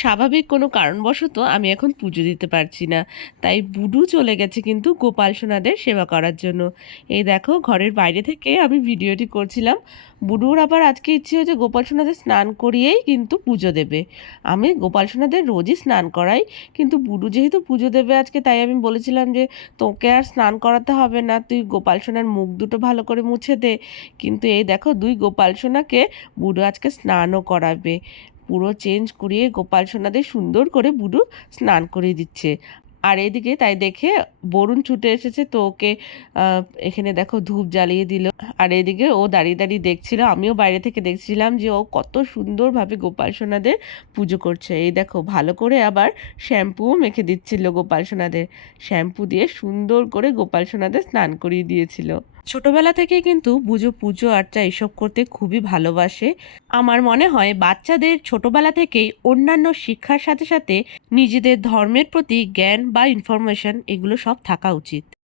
স্বাভাবিক কোনো কারণবশত আমি এখন পুজো দিতে পারছি না, তাই বুডু চলে গেছে কিন্তু গোপাল সোনাদের সেবা করার জন্য। এই দেখো ঘরের বাইরে থেকে আমি ভিডিওটি করছিলাম। বুডুর আবার আজকে ইচ্ছে হয়েছে গোপাল সোনাদের স্নান করিয়েই কিন্তু পুজো দেবে। আমি গোপাল সোনাদের রোজই স্নান করাই, কিন্তু বুডু যেহেতু পুজো দেবে আজকে, তাই আমি বলেছিলাম যে তোকে আর স্নান করাতে হবে না, তুই গোপাল সোনার মুখ দুটো ভালো করে মুছে দে। কিন্তু এই দেখো দুই গোপাল সোনাকে বুডু আজকে স্নানও করাবে। পুরো চেঞ্জ করিয়ে গোপাল সোনাদের সুন্দর করে বুডু স্নান করিয়ে দিচ্ছে। আর এদিকে তাই দেখে বরুণ ছুটে এসেছে, তো ওকে এখানে দেখো ধূপ জ্বালিয়ে দিল। আর এদিকে ও দাঁড়িয়ে দাঁড়িয়ে দেখছিল, আমিও বাইরে থেকে দেখছিলাম যে ও কত সুন্দরভাবে গোপাল সোনাদের পুজো করছে। এই দেখো ভালো করে আবার শ্যাম্পুও মেখে দিচ্ছিল গোপাল সোনাদের। শ্যাম্পু দিয়ে সুন্দর করে গোপাল সোনাদের স্নান করিয়ে দিয়েছিল। ছোটবেলা থেকেই কিন্তু বুঝো পুজো আর্চা এসব করতে খুবই ভালোবাসে। আমার মনে হয় বাচ্চাদের ছোটবেলা থেকেই অন্যান্য শিক্ষার সাথে সাথে নিজেদের ধর্মের প্রতি জ্ঞান বা ইনফরমেশন এগুলো সব থাকা উচিত।